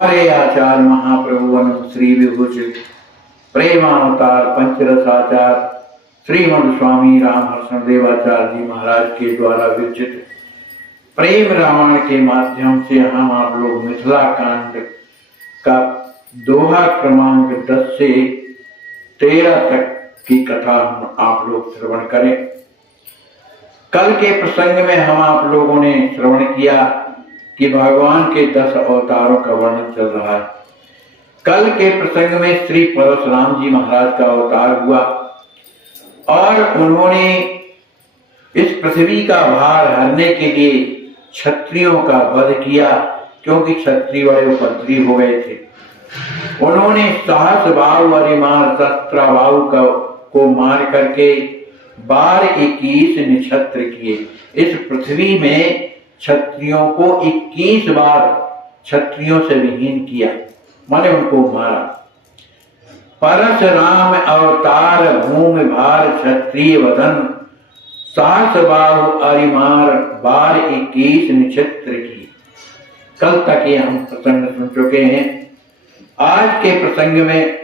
हरे आचार्य महाप्रभु श्री विभूष प्रेमावतार पंचरसाचार श्रीमद स्वामी रामहर्षण देवाचार्य जी महाराज के द्वारा विरचित प्रेम रामायण के माध्यम से हम आप लोग मिथिला कांड का दोहा क्रमांक 10 से 13 तक की कथा हम आप लोग श्रवण करें। कल के प्रसंग में हम आप लोगों ने श्रवण किया कि भगवान के 10 अवतारों का वर्णन चल रहा है। कल के प्रसंग में श्री परशुराम जी महाराज का अवतार हुआ और उन्होंने इस पृथ्वी का भार हरने के लिए क्षत्रियों का वध किया, क्योंकि क्षत्रिय वायुपत्री हो गए थे। उन्होंने सहस बाहु अरिमार शस्त्राबाहु को मार करके 12-21 निक्षत्र किए। इस पृथ्वी में क्षत्रियों को 21 बार क्षत्रियों से विहीन किया, माने उनको मारा। परशुराम अवतार भूमि भार क्षत्रिय वदन सहस बाहु अरिमार 12-21 निक्षत्र की। कल तक ये हम प्रसंग सुन चुके हैं। आज के प्रसंग में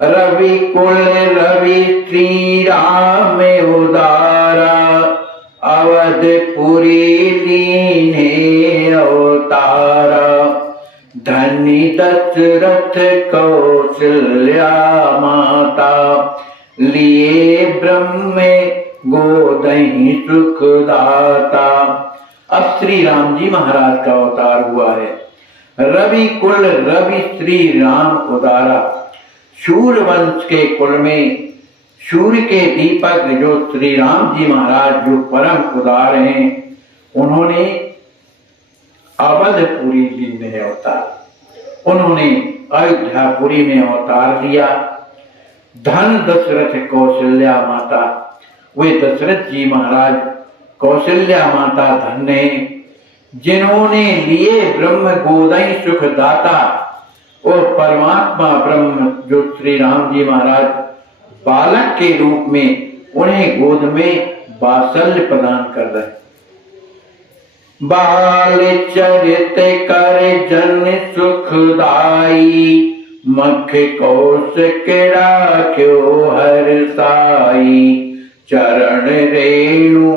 रवि कुल रवि श्री राम उदारा अवधपुरी लीने अवतारा धनी दशरथ कौशल्या माता लिए ब्रह्म गोदहि सुखदाता। अब श्री राम जी महाराज का अवतार हुआ है। रवि कुल रवि श्री राम उदारा, शूर वंश के कुल में सूर्य के दीपक जो श्री राम जी महाराज जो परम उदार हैं, उन्होंने अवधपुरी जी में अवतार, उन्होंने अयोध्यापुरी में अवतार लिया। धन दशरथ कौशल्या माता, वे दशरथ जी महाराज कौशल्या माता धन ने, जिन्होंने लिए ब्रह्म गोदई सुखदाता, और परमात्मा ब्रह्म जो श्री राम जी महाराज बालक के रूप में उन्हें गोद में वात्सल्य प्रदान कर रहे। बाल चरित कर जन सुखदाई, मख कौशिक राख्यो हर साई, चरण रेणु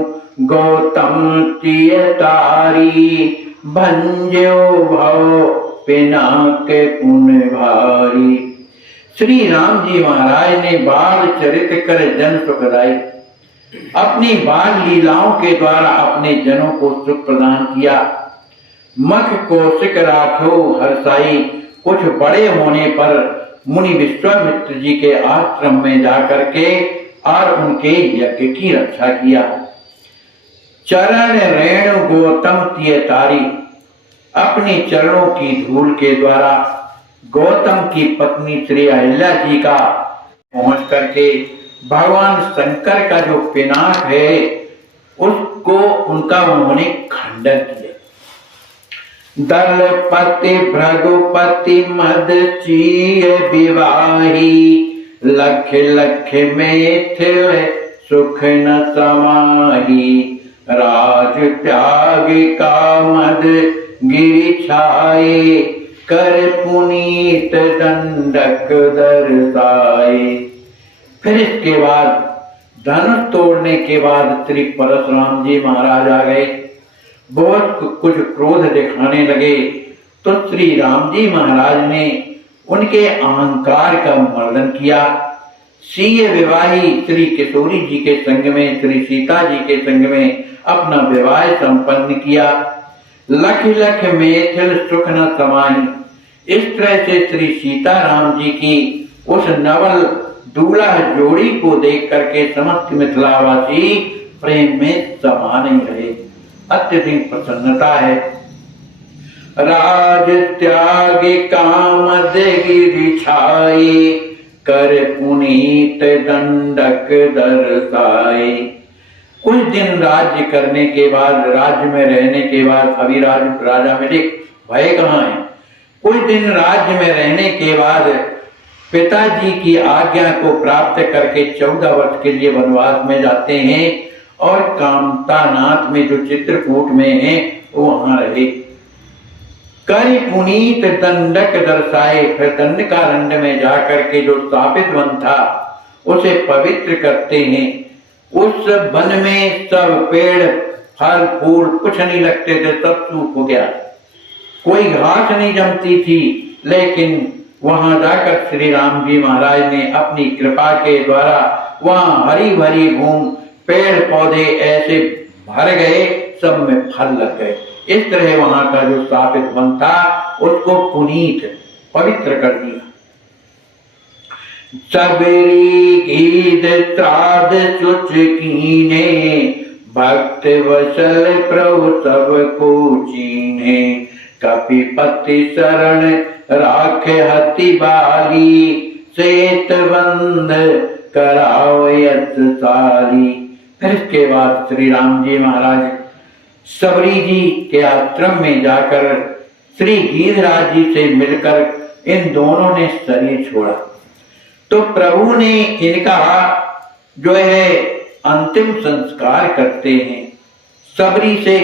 गौतम तियतारी, भंजो भव पिनाक पुन भारी। श्री राम जी महाराज ने बाल चरित कर जन सुखदाई, अपनी बाल लीलाओं के द्वारा अपने जनों को सुख प्रदान किया। मख कौशिक राखो हर्षाई, कुछ बड़े होने पर मुनि विश्वामित्र जी के आश्रम में जाकर के और उनके यज्ञ की रक्षा किया। चरण रेणु गौतम तियतारी, अपने चरणों की धूल के द्वारा गौतम की पत्नी श्री अहिल्या जी का पहुंच करके भगवान शंकर का जो पिनाक है उसको उनका उन्होंने खंडन किया। दलपति भृगुपति मदचीय विवाही, लख लख मिथिल सुख न समाही, राज त्याग का मद गिरि छाए, कर पुनीत दंडक दर्शाए। फिर इसके बाद धनुष तोड़ने के बाद श्री परशुराम जी महाराज आ गए। बहुत कुछ क्रोध दिखाने लगे तो श्री राम जी महाराज ने उनके अहंकार का मर्दन किया। सीय विवाही श्री किशोरी जी के संग में, श्री सीता जी के संग में अपना विवाह संपन्न किया। लख लख मिथिल सुख न समाई, इस तरह से श्री सीताराम जी की उस नवल दूल्हा जोड़ी को देख करके समस्त मिथिलावासी प्रेम में समा नहीं रहे। अत्यधिक प्रसन्नता है। राज त्याग कामद गिरि छाई, कर पुनीत दंडक दर्शाए। कुछ दिन राज्य करने के बाद, राज्य में रहने के बाद, अभी राजा में देख भय कहाँ है। कुछ दिन राज्य में रहने के बाद पिताजी की आज्ञा को प्राप्त करके 14 वर्ष के लिए वनवास में जाते हैं और कामतानाथ में जो चित्रकूट में है वहां रहे। कर पुनीत दंडक दर्शाए। फिर दंडकारण्य में जाकर के जो स्थापित वन था उसे पवित्र करते हैं। उस वन में सब पेड़ फल फूल कुछ नहीं लगते थे, सब सूख हो गया, कोई घास नहीं जमती थी। लेकिन वहां जाकर श्री राम जी महाराज ने अपनी कृपा के द्वारा वहां हरी भरी भूमि, पेड़ पौधे ऐसे भर गए, सब में फल लग गए। इस तरह वहां का जो स्थापित वन था उसको पुनीत पवित्र कर दिया। सबरी गीत त्राद सुच कीने, भक्त वसल प्रभु सब को चीने। कपिपति शरण राखे हति बाली, सेत बंध कराओ यत साली। फिर इसके बाद श्री राम जी महाराज सबरी जी के आश्रम में जाकर श्री गिरिराज जी से मिलकर इन दोनों ने शरीर छोड़ा। तो प्रभु ने इनका जो है अंतिम संस्कार करते हैं। सबरी से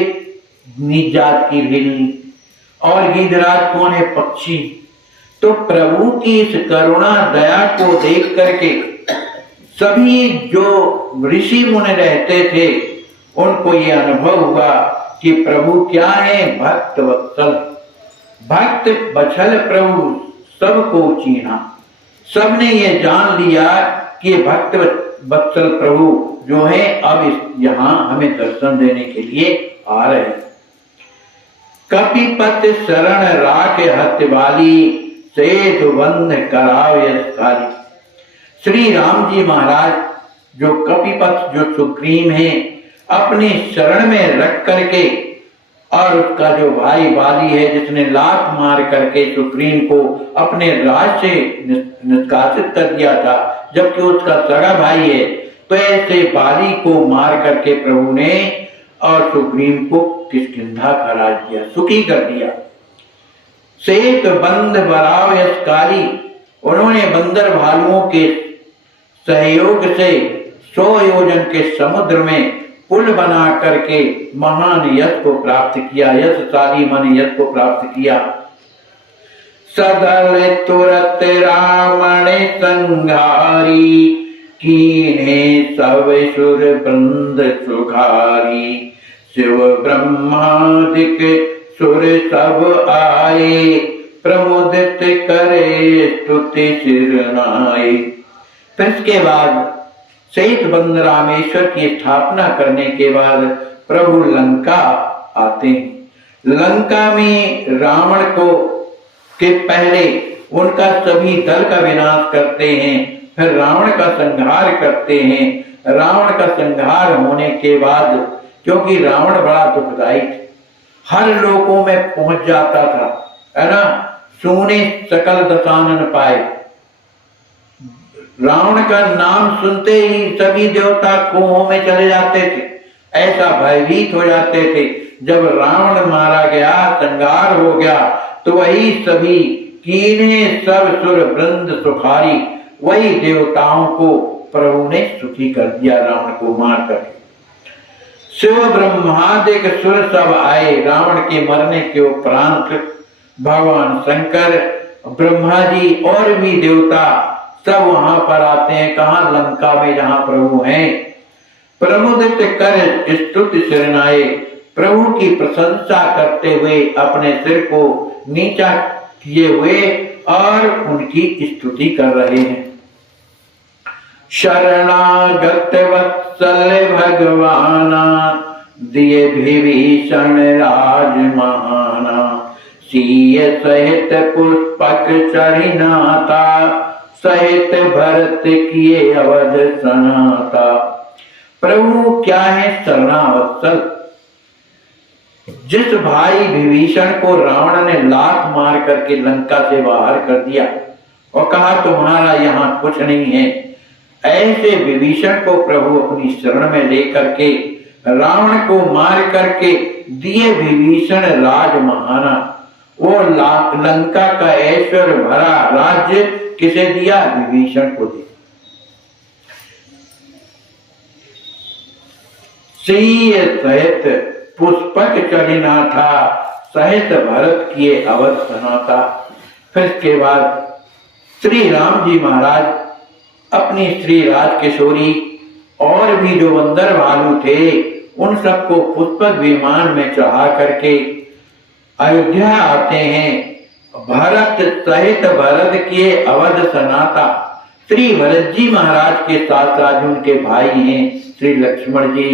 निजात की हिरनी और गिरिराज कौन है? पक्षी। तो प्रभु की इस करुणा दया को देख करके सभी जो ऋषि मुनि रहते थे उनको ये अनुभव हुआ कि प्रभु क्या है? भक्त वत्सल, भक्त बछल प्रभु सबको चीना। सबने ये जान लिया कि भक्त वत्सल प्रभु जो है अब यहाँ हमें दर्शन देने के लिए आ रहे हैं। कपिपत शरण राख हत वाली, सेतु बंध कराव यश खाली। श्री राम जी महाराज जो कपिपत जो सुग्रीव है अपने शरण में रख करके, और उसका जो भाई बाली है जिसने लात मार करके सुग्रीव को अपने राज से निष्कासित कर दिया था, जबकि उसका सगा भाई है, तो ऐसे बाली को मार करके प्रभु ने और सुग्रीव को किष्किंधा का राज दिया, सुखी कर दिया। सेत बंद बराव यशकारी, उन्होंने बंदर भालुओं के सहयोग से 100 योजन के समुद्र में पुल बना करके महान यश को प्राप्त किया, यशशाली मन यश को प्राप्त किया। सदल तुरत रावण संघारी, कीने सब सुर वृंद सुखारी। शिव ब्रह्मादिक सुर सब आए, प्रमुदित करे स्तुति सिरनाए। फिर इसके बाद सहित बंद रामेश्वर की स्थापना करने के बाद प्रभु लंका आते हैं। लंका में रावण को के पहले उनका सभी दल का विनाश करते हैं, फिर रावण का संहार करते हैं। रावण का संहार होने के बाद, क्योंकि रावण बड़ा दुखदायी था, हर लोगों में पहुंच जाता था, है ना, सुने सकल दशानन पाए। रावण का नाम सुनते ही सभी देवता कुओं में चले जाते थे, ऐसा भयभीत हो जाते थे। जब रावण मारा गया, संहार हो गया, तो वही सभी कीने सब सुर वृंद सुखारी, वही देवताओं को प्रभु ने सुखी कर दिया रावण को मार कर। शिव ब्रह्मादिक सुर सब आए। रावण के मरने के उपरांत भगवान शंकर, ब्रह्मा जी और भी देवता सब वहां पर आते हैं। कहाँ? लंका में, जहां प्रभु हैं। प्रमुदित कर स्तुति सिरनाए, प्रभु की प्रशंसा करते हुए अपने सिर को नीचा किए हुए और उनकी स्तुति कर रहे हैं। शरणागत वत्सल भगवाना, दिए विभीषण राज महाना। सीय सहित पुष्पक चढ़िनाता, सहित भरत किए अवध सनाता। प्रभु क्या है? शरणावत्सल। जिस भाई विभीषण को रावण ने लात मार करके लंका से बाहर कर दिया और कहा तुम्हारा यहाँ कुछ नहीं है, ऐसे विभीषण को प्रभु अपनी शरण में लेकर के रावण को मार करके दिए विभीषण राज महाना। वो लंका का ऐश्वर्य भरा राज्य किसे दिया? विभीषण को दिया। सीय सहित पुष्पक चढ़िना था, सहित भरत किए अवध सनाता। फिर इसके बाद श्री राम जी महाराज अपनी स्त्री राजकिशोरी और भी जो बंदर भालू थे उन सबको पुष्पक विमान में चढ़ा करके अयोध्या आते हैं। भरत सहित भरत किए अवध सनाता। श्री भरत जी महाराज के साथ साथ उनके भाई हैं श्री लक्ष्मण जी,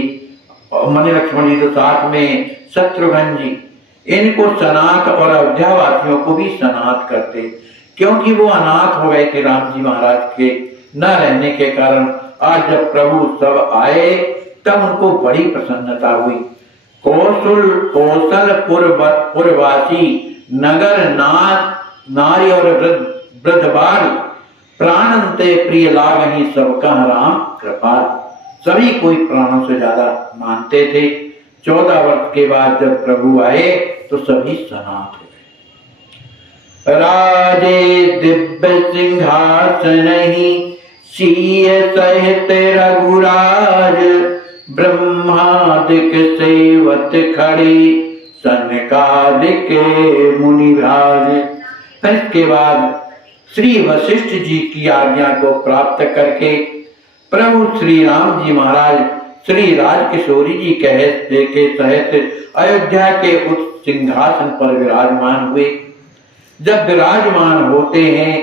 मन लक्ष्मण जी तो साथ में शत्रुघ्न जी, इनको सनात और अयोध्या वासियों को भी सनात करते, क्योंकि वो अनाथ हो गए थे राम जी महाराज के न रहने के कारण। आज जब प्रभु सब आए तब उनको बड़ी प्रसन्नता हुई। कौशलपुरवासी नगर नारी और वृद्ध बाल प्राणंते प्रिय लागहि सब कह राम कृपाल। सभी कोई प्राणों से ज्यादा मानते थे। 14 वर्ष के बाद जब प्रभु आए तो सभी सनात हो गए। राजे दिव्य सिंहासन ही सीय सहित रघुराज, ब्रह्मादिक सेवत खड़ी सनकादिक मुनिराज। इसके बाद श्री वशिष्ठ जी की आज्ञा को प्राप्त करके प्रभु श्री राम जी महाराज श्री राजकिशोरी जी कहते के सहित अयोध्या के उस सिंहासन पर विराजमान हुए। जब विराजमान होते हैं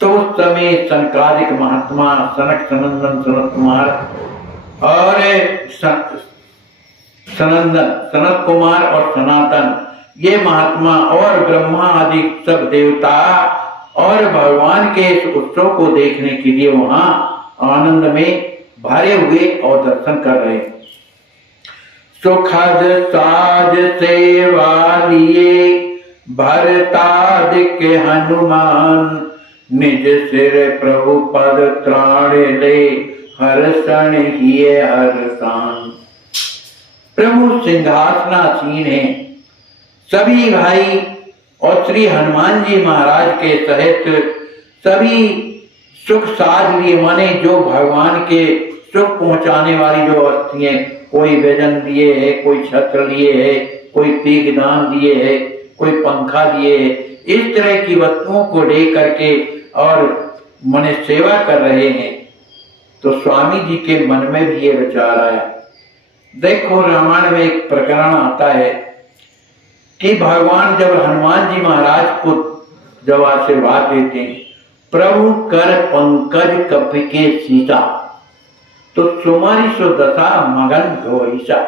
तो उस समय सनकादिक महात्मा सनक सनंदन सनत कुमार और सनत कुमार और सनातन, ये महात्मा और ब्रह्मा आदि सब देवता और भगवान के इस उत्सव को देखने के लिए वहां आनंद में भरे हुए और दर्शन कर रहे। सुखद साज सेवा लिए भरतादिक हनुमान, निज सिर प्रभु पद त्राण ले हर्षण हिये हर्षान। प्रभु सिंहासनासीन है। सभी भाई और श्री हनुमान जी महाराज के सहित सभी सुख साध लिए, माने जो भगवान के सुख पहुंचाने वाली जो वस्तुएं, कोई व्यजन दिए है, कोई छत्र लिए है, कोई पीक दान दिए है, कोई पंखा दिए है, इस तरह की वस्तुओं को ले करके और मने सेवा कर रहे हैं। तो स्वामी जी के मन में भी ये विचार आया। देखो रामायण में एक प्रकरण आता है कि भगवान जब हनुमान जी महाराज को जब आशीर्वाद देते हैं, प्रभु कर पंकज कपि के सीता, तो सुमरि सुदशा मगन घोईसा।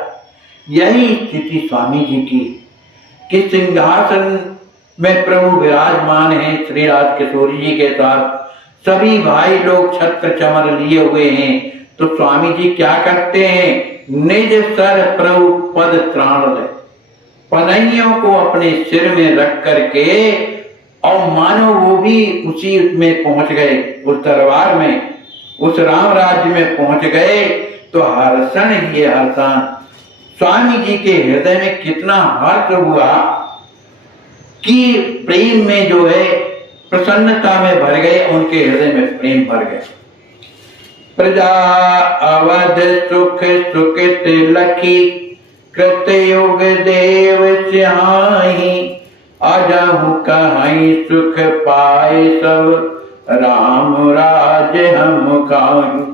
यही स्थिति स्वामी जी की कि सिंहासन में प्रभु विराजमान हैं श्री राजकिशोरी जी के साथ, सभी भाई लोग छत्र चमर लिए हुए हैं। तो स्वामी जी क्या करते हैं, निज सर प्रभु पद त्राण ले, पनैयों को अपने सिर में रख करके और मानो वो भी उसी में पहुंच गए, उस दरबार में, उस राम राज्य में पहुंच गए। तो हर्षण ही हर्षान, स्वामी जी के हृदय में कितना हर्ष हुआ कि प्रेम में जो है प्रसन्नता में भर गए, उनके हृदय में प्रेम भर गए। प्रजा अवध सुख सुखित लखी, कृत युग देव सिहाही, आजाहु कहाई सुख पाए सब, राम राज हम खाही।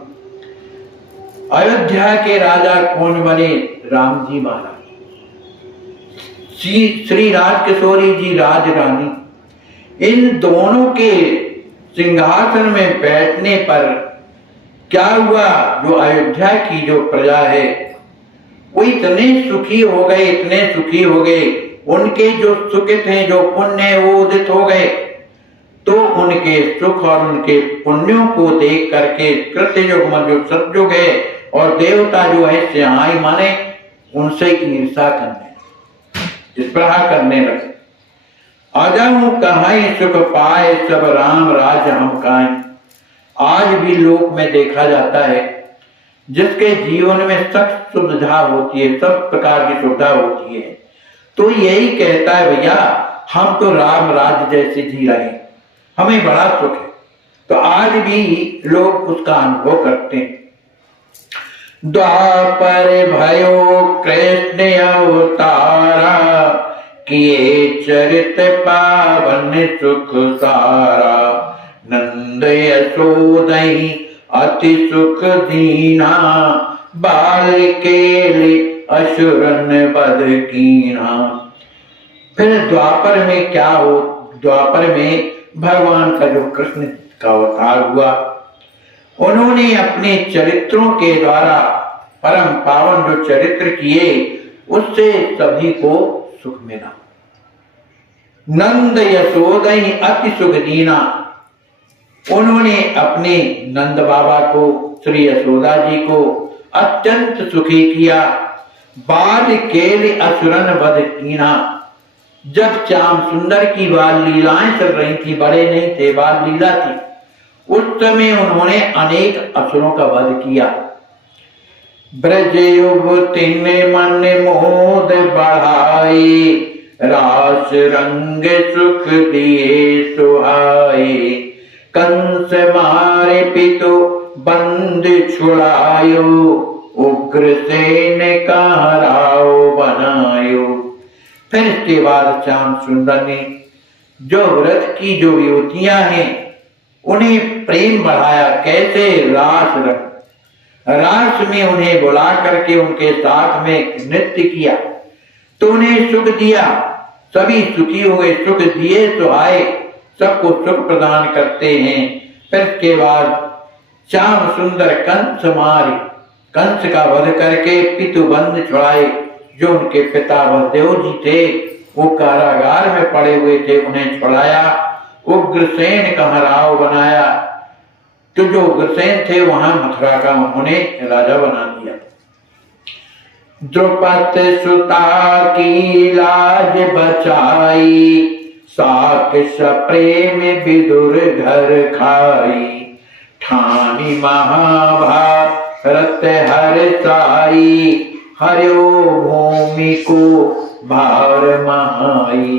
अयोध्या के राजा कौन बने, राम जी महाराज। श्री राजकिशोरी जी राजरानी, इन दोनों के सिंहासन में बैठने पर क्या हुआ, जो अयोध्या की जो प्रजा है वो इतने सुखी हो गए, इतने सुखी हो गए, उनके जो सुखित हैं, जो पुण्य है वो उदित हो गए। तो उनके सुख और उनके पुण्यों को देख करके कृतयुग में जो सतयुग है और देवता जो है सिहाई माने उनसे ईर्षा करने, इस प्रकार करने लगे। आजाहु कहाई सुख पाए सब, राम राज हम खाएं। आज भी लोक में देखा जाता है जिसके जीवन में सब सुविधा होती है, सब प्रकार की सुविधा होती है, तो यही कहता है भैया हम तो राम राज्य जैसे जी रहे हैं, हमें बड़ा सुख है। तो आज भी लोग उसका अनुभव करते हैं। द्वापर भयो कृष्ण अवतारा, किए चरित पावन सुख सारा, नंद यशोदई अति सुख दीना, बाल केले असुरन बध कीना। फिर द्वापर में क्या हो, द्वापर में भगवान का जो कृष्ण का अवतार हुआ, उन्होंने अपने चरित्रों के द्वारा परम पावन जो चरित्र किए, उससे सभी को सुख मिला। नंद यशोदई अति सुख दीना, उन्होंने अपने नंद बाबा को, श्री यशोदा जी को अत्यंत सुखी किया। बाल केल असुरन वध कीना, जब श्याम सुंदर की बाल लीलाएं चल रही थी, बड़े नहीं थे, बाल लीला थी, उस समय उन्होंने अनेक असुरों का वध किया। ब्रज युवतिन मन मोद बढ़ाई, रास रंग सुख दिए सुहाए, कंस मारे पितु बंद छुड़ायो, उग्रसेन का राव बनायो। फिर इसके बाद श्याम सुंदर ने जो व्रत की जो युवतियां हैं, उन्हें प्रेम बढ़ाया। कैसे? रास रंग, रास में उन्हें बुला करके उनके साथ में नृत्य किया, तो उन्हें सुख दिया, सभी सुखी हुए। सुख दिए तो आए, सबको सुख प्रदान करते हैं। फिर के बाद श्याम सुंदर कंस मारे, कंस का वध करके पितु बंद छुड़ाए। जो उनके पिता बलदेव जी थे, वो कारागार में पड़े हुए थे, उन्हें छुड़ाया। उग्रसेन का राव बनाया, तो जो उग्रसेन थे वहां मथुरा का उन्होंने राजा बना दिया। द्रौपदी सुता की लाज बचाई, साक्ष प्रेम विदुर घर खाई, ठानी महाभारत हरसाई, हर्यो भूमि को भार महाई।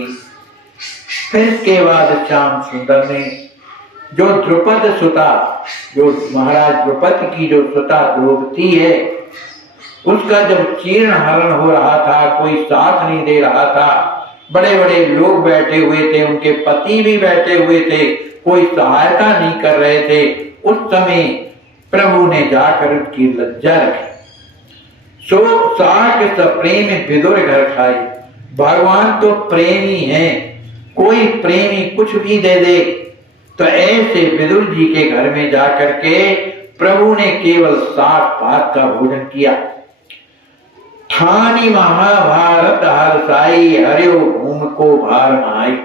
फिर के बाद श्याम सुंदर ने जो द्रुपद सुता, जो महाराज द्रुपद की जो सुता द्रौपदी है, उसका जब चीर्ण हरण हो रहा था, कोई साथ नहीं दे रहा था, बड़े बड़े लोग बैठे हुए थे, उनके पति भी बैठे हुए थे, कोई सहायता नहीं कर रहे थे, उस समय प्रभु ने जाकर उसकी लज्जा रखी। सो साक प्रेम विदुर घर खाई, भगवान तो प्रेमी है, कोई प्रेमी कुछ भी दे दे। तो ऐसे विदुर जी के घर में जाकर के प्रभु ने केवल 7 भात का भोजन किया। ठानी महाभारत हरसाई, हर्यो भूमि को भार महाई।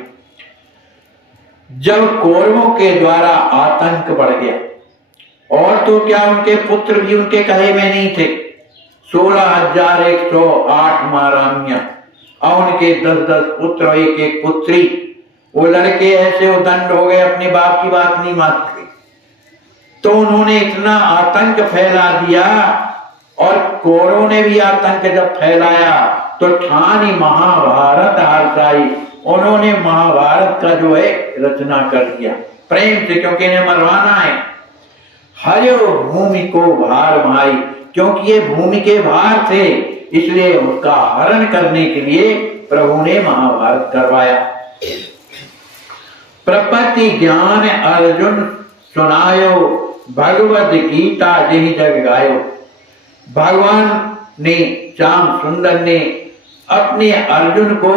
जब कौरवों के द्वारा आतंक बढ़ गया, और तो क्या उनके पुत्र भी उनके कहे में नहीं थे, 16,108 महारानियां और उनके 10-10 पुत्र, एक पुत्री। वो लड़के ऐसे उदंड हो गए, अपने बाप की बात नहीं मानते, तो उन्होंने इतना आतंक फैला दिया। और कौरवों ने भी आतंक जब फैलाया, तो ठानी महाभारत हरसाई, उन्होंने महाभारत का जो है रचना कर दिया प्रेम से, क्योंकि इन्हें मरवाना है। हर्यो भूमि को भार माई, क्योंकि ये भूमि के भार थे, इसलिए उसका हरण करने के लिए प्रभु ने महाभारत करवाया। प्रपति ज्ञान अर्जुन सुनायो, भगवद गीता जही जग गायो। भगवान ने, श्याम सुंदर ने अपने अर्जुन को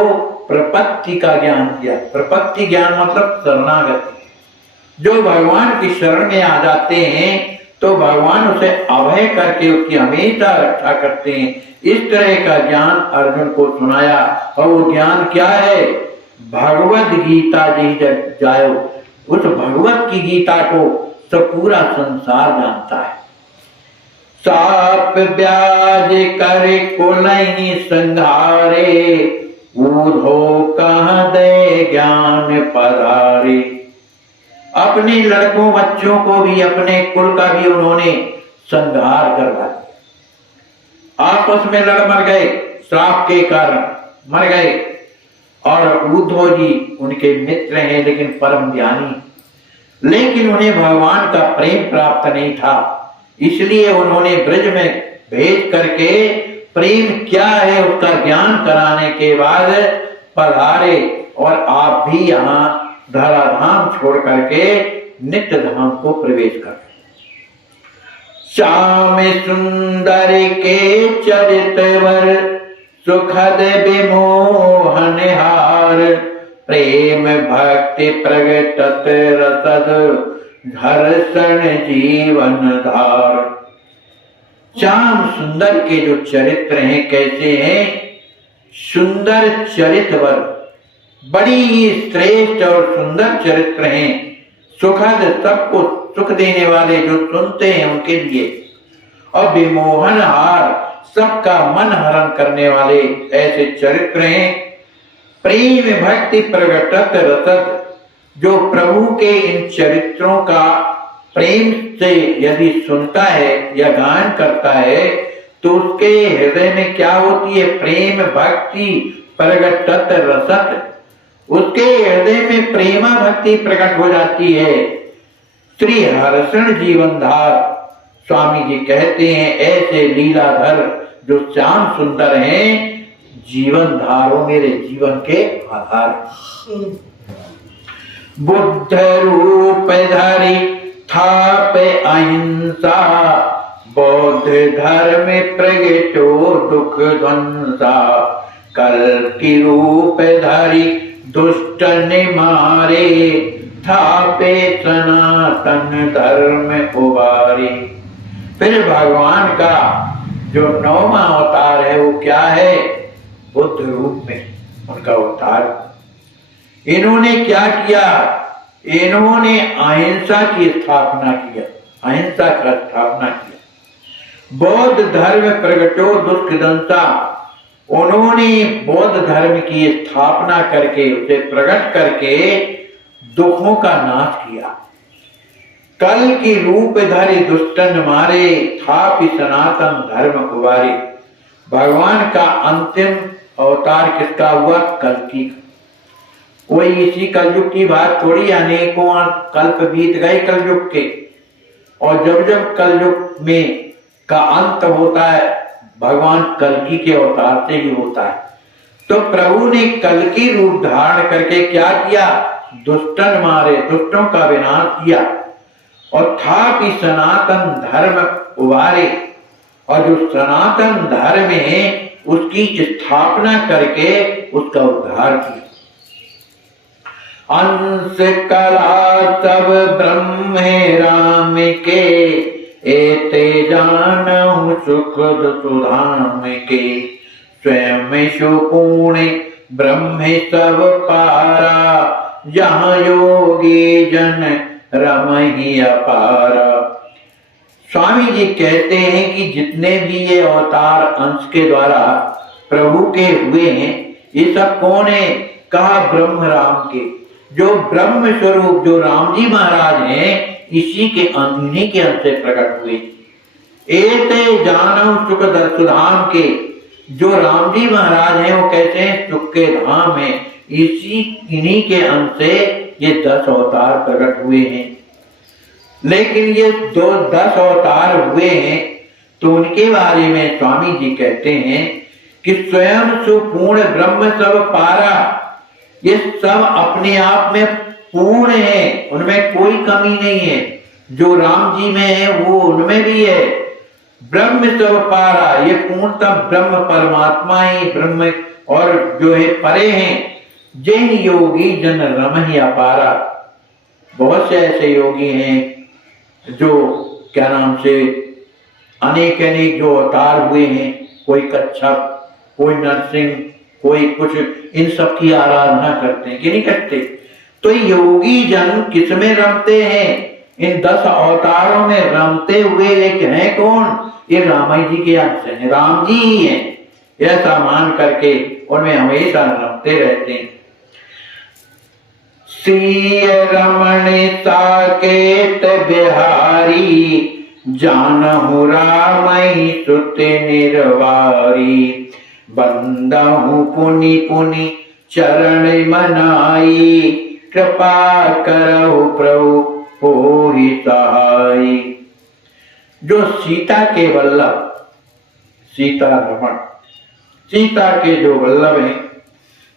प्रपत्ति का ज्ञान दिया। प्रपत्ति ज्ञान मतलब शरणागति। जो भगवान की शरण में आ जाते हैं तो भगवान उसे अभय करके उसकी हमेशा रक्षा करते हैं। इस तरह का ज्ञान अर्जुन को सुनाया। और वो ज्ञान क्या है? भगवद गीता जी जायो। उस भगवत की गीता को तो पूरा संसार जानता है। साप ब्याज करे कुलहि संघारे, ऊधो कहाँ दे ज्ञान पधारे। अपने लड़कों बच्चों को भी, अपने कुल का भी उन्होंने संहार करवा दिया। आपस में लड़ मर गए, श्राप के कारण मर गए। और ऊधो जी उनके मित्र हैं, लेकिन परम ज्ञानी, लेकिन उन्हें भगवान का प्रेम प्राप्त नहीं था, इसलिए उन्होंने ब्रज में भेज करके प्रेम क्या है उसका ज्ञान कराने के बाद पधारे और आप भी यहाँ धराधाम छोड़ करके नित्य धाम को प्रवेश कर। श्याम सुंदर के चरितवर सुखद विमोहन हार प्रेम भक्ति प्रगटत रसद हर्षण जीवन धार। श्याम सुंदर के जो चरित्र हैं कैसे हैं? सुंदर चरित्रवर, बड़ी ही श्रेष्ठ और सुंदर चरित्र हैं। सुखद, सबको सुख देने वाले, जो सुनते हैं उनके लिए। और विमोहन हार, सबका मन हरण करने वाले ऐसे चरित्र हैं। प्रेम भक्ति प्रगटत रसद, जो प्रभु के इन चरित्रों का प्रेम से यदि सुनता है या गायन करता है तो उसके हृदय में क्या होती है? प्रेम भक्ति प्रगटत रसद, उसके हृदय में प्रेमा भक्ति प्रकट हो जाती है। श्री हर्षण जीवनधार, स्वामी जी कहते हैं ऐसे लीलाधर जो श्याम सुंदर हैं, जीवन धारो, मेरे जीवन के आधार। बुद्ध रूप धरि थाप अहिंसा, बौद्ध धर्म प्रगटो दुख ध्वंसा, कल की रूप धरि दुष्ट निमारे, थापे सनातन धर्म उबारे। फिर भगवान का जो 9वां अवतार है वो क्या है? बुद्ध रूप में उनका अवतार। इन्होंने क्या किया? इन्होंने अहिंसा की स्थापना किया, अहिंसा का स्थापना किया। बौद्ध धर्म प्रगटो दुष्ट दंसा, उन्होंने बौद्ध धर्म की स्थापना करके, उसे प्रकट करके दुखों का नाश किया। कल की रूप धरि दुष्टन मारे, थापि सनातन धर्म उबारे। भगवान का अंतिम अवतार किसका हुआ? कल्कि का। कोई इसी कलयुग की बात थोड़ी, अनेकों कल्प बीत गए कलयुग के, और जब जब कलयुग में का अंत होता है भगवान कल्कि के अवतार से ही होता है। तो प्रभु ने कल्कि रूप धारण करके क्या किया? दुष्टन मारे, दुष्टों का विनाश किया, और था कि सनातन धर्म उबारे, और जो सनातन धर्म है उसकी स्थापना करके उसका उद्धार किया। अंश कला सब ब्रह्म राम के, एते जानहु सुख सुधाम के, स्वयं सुपूर्ण ब्रह्म सब पारा, जहाँ योगी जन रमहि अपारा। स्वामी जी कहते हैं कि जितने भी ये अवतार अंश के द्वारा प्रभु के हुए हैं, ये सब कौन है? कहा ब्रह्म राम के, जो ब्रह्म स्वरूप जो राम जी महाराज हैं, इसी के इन्हीं के अंश से प्रकट हुए। एते जानहु सुख सुधाम के, जो राम जी महाराज हैं वो कहते हैं सुख के धाम है, इसी इन्हीं के अंश से ये 10 अवतार प्रकट हुए हैं। लेकिन ये 10 अवतार हुए हैं तो उनके बारे में स्वामी जी कहते हैं कि स्वयं सुपूर्ण ब्रह्म सब पारा, ये सब अपने आप में पूर्ण है, उनमें कोई कमी नहीं है। जो राम जी में है वो उनमें भी है। ब्रह्म सब पारा, ये पूर्णतः ब्रह्म परमात्मा ही ब्रह्म और जो है परे हैं। जिन योगी जन रमहि अपारा, बहुत से ऐसे योगी हैं जो क्या नाम से अनेक अनेक जो अवतार हुए हैं, कोई कच्छप, कोई नरसिंह, कोई कुछ, इन सब की आराधना करते हैं कि नहीं करते? तो योगी जन किसमें रमते हैं? इन 10 अवतारों में रमते हुए एक है कौन? ये रामाई जी के अंश हैं, राम जी ही हैं। ऐसा मान करके उनमें हमेशा रमते रहते हैं। सीय रमण साकेत बिहारी, जानहु रामहि सुत निर्वारी, बंदहु पुनि पुनि चरण मनाई, कृपा करहु प्रभु होहि सहाय। जो सीता के वल्लभ, सीता रमण, सीता के जो वल्लभ हैं,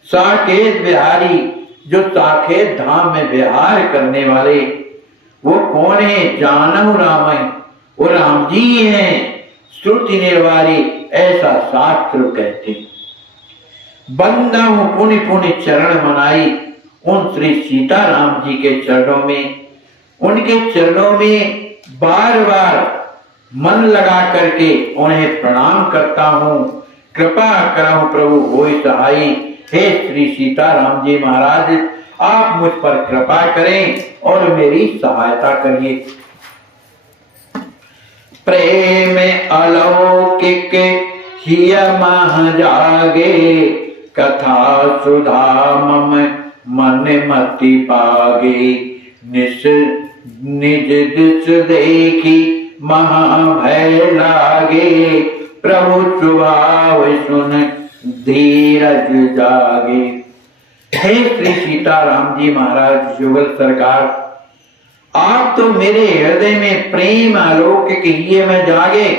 साकेत बिहारी, जो साकेत धाम में विहार करने वाले, वो कौन है? जानहु राम, वो राम जी हैं। श्रुति निर्वारी, ऐसा शास्त्र कहते। बंदहु पुनि पुनि चरण मनाई, उन श्री सीताराम जी के चरणों में, उनके चरणों में बार बार मन लगा करके उन्हें प्रणाम करता हूँ। कृपा करहु प्रभु होय सहाई, हे श्री सीताराम जी महाराज, आप मुझ पर कृपा करें और मेरी सहायता करिए। प्रेम अलौकिक हिय मह जागे, कथा सुधा मम मन मति पागे। निज दिस देखी महाभय लागे, प्रभु स्वभाव सुन धीरज जागे। हे श्री सीताराम जी महाराज युगल सरकार, आप तो मेरे हृदय में प्रेम अलौकिक हिय में जागे।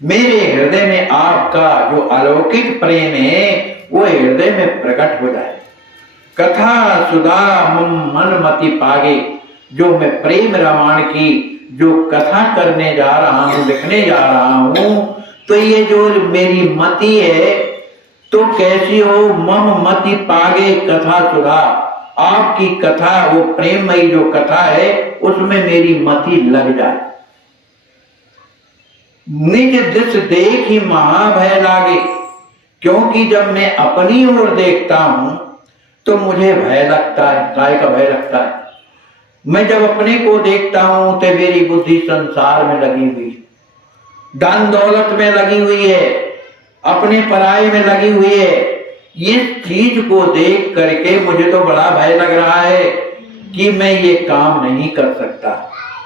मेरे हृदय में आपका जो अलौकिक प्रेम है वो हृदय में प्रकट हो जाए। कथा सुधा मन मति पागे, जो मैं प्रेम रामायण की जो कथा करने जा रहा हूँ, लिखने जा रहा हूँ, तो ये जो मेरी मति है तो कैसी हो? मम मति पागे कथा सुधा, आपकी कथा, वो प्रेममयी जो कथा है उसमें मेरी मति लग जाए। निज दिस देख ही महाभय लागे, क्योंकि जब मैं अपनी ओर देखता हूं तो मुझे भय लगता है। काय का भय लगता है? मैं जब अपने को देखता हूं तो मेरी बुद्धि संसार में लगी हुई, धन दौलत में लगी हुई है, अपने पराये में लगी हुई है। इस चीज को देख करके मुझे तो बड़ा भय लग रहा है कि मैं ये काम नहीं कर सकता,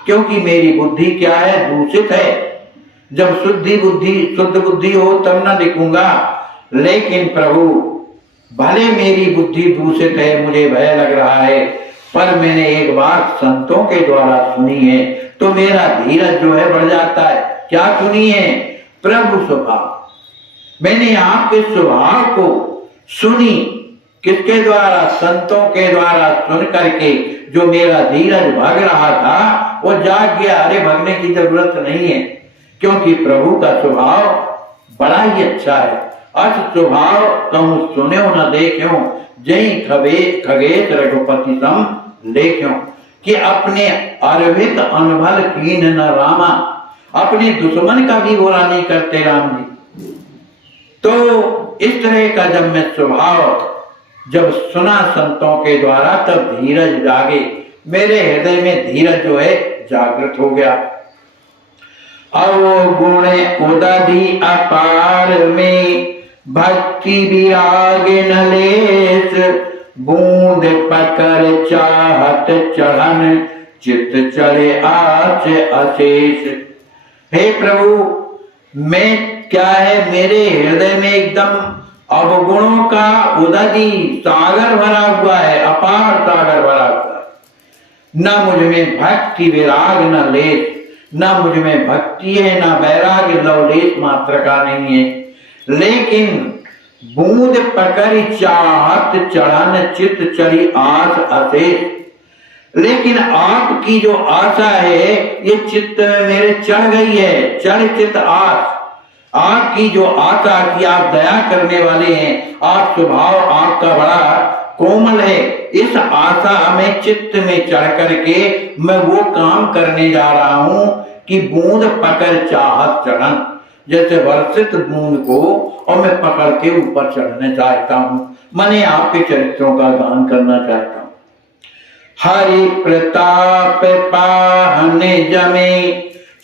क्योंकि मेरी बुद्धि क्या है? दूषित है। जब शुद्ध बुद्धि हो तब ना लिखूंगा, लेकिन प्रभु भले मेरी बुद्धि दूषित है, मुझे भय लग रहा है, पर मैंने एक बात संतों के द्वारा सुनी है तो मेरा धीरज जो है बढ़ जाता है। क्या सुनी है? प्रभु स्वभाव। मैंने आपके स्वभाव को सुनी, किसके द्वारा? संतों के द्वारा सुन करके जो मेरा धीरज भाग रहा था वो जाग गया। अरे भगने की जरूरत नहीं है, क्योंकि प्रभु का स्वभाव बड़ा ही अच्छा है। अस स्वभाव कहूँ सुन्यो न देखो, जय खगेश रघुपति सम लेख्यो। कि अपने अर्भित अनभल कीन न रामा, अपने दुश्मन का भी बुरा नहीं करते राम जी। तो इस तरह का जब मैं स्वभाव जब सुना संतों के द्वारा, तब धीरज जागे। मेरे हृदय में धीरज जो है जागृत हो गया। अवगुण उदधि अपार में, भक्ति विराग न लेस, बूंद पकर चाहत चढ़न, चित चले आच अशेष। हे प्रभु, मैं क्या है, मेरे हृदय में एकदम अवगुणों का उदधि सागर भरा हुआ है, अपार सागर भरा हुआ है। न मुझ में भक्ति विराग न लेस, न मुझ में भक्ति है न वैराग्य लवलेश मात्र का नहीं है। लेकिन बूंद पकड़ चाहत चढ़न, चित चढ़ी आस अशेष। लेकिन आपकी जो आशा है ये चित्त मेरे चढ़ गई है, चढ़ चित आस। आपकी जो आशा कि आप दया करने वाले हैं, आप स्वभाव आपका बड़ा कोमल है, इस आशा में चित्त में चढ़ करके मैं वो काम करने जा रहा हूं कि बूंद पकड़ चाहत चढ़न, जैसे वर्षित बूंद को और मैं पकड़ के ऊपर चढ़ने चाहता हूं। मैंने आपके चरित्रों का गान करना चाहता हूं। हरि प्रताप पाहने जमे,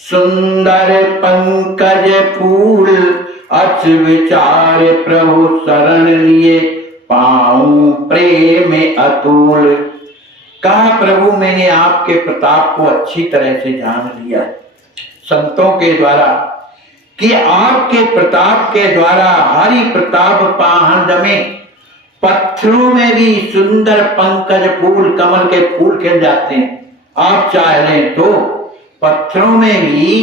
सुंदर पंकज फूल, अच विचार प्रभु शरण लिए, पाऊं प्रेम अतुल। कहा प्रभु, मैंने आपके प्रताप को अच्छी तरह से जान लिया संतों के द्वारा कि आपके प्रताप के द्वारा हरि प्रताप पाहन जमे, पत्थरों में भी सुंदर पंकज फूल, कमल के फूल खिल जाते हैं। आप चाह लें तो पत्थरों में भी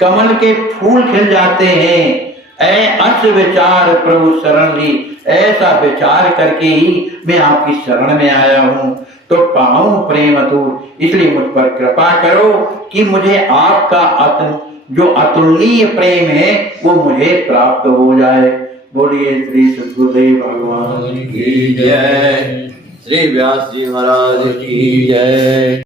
कमल के फूल खिल जाते हैं। ऐ अस विचार प्रभु शरण ली, ऐसा विचार करके ही मैं आपकी शरण में आया हूँ। तो पाऊं प्रेम अतुल, इसलिए मुझ पर कृपा करो कि मुझे आपका जो अतुलनीय प्रेम है वो मुझे प्राप्त हो जाए। बोलिए श्री सद्गुरुदेव भगवान की जय, श्री व्यास जी महाराज की जय।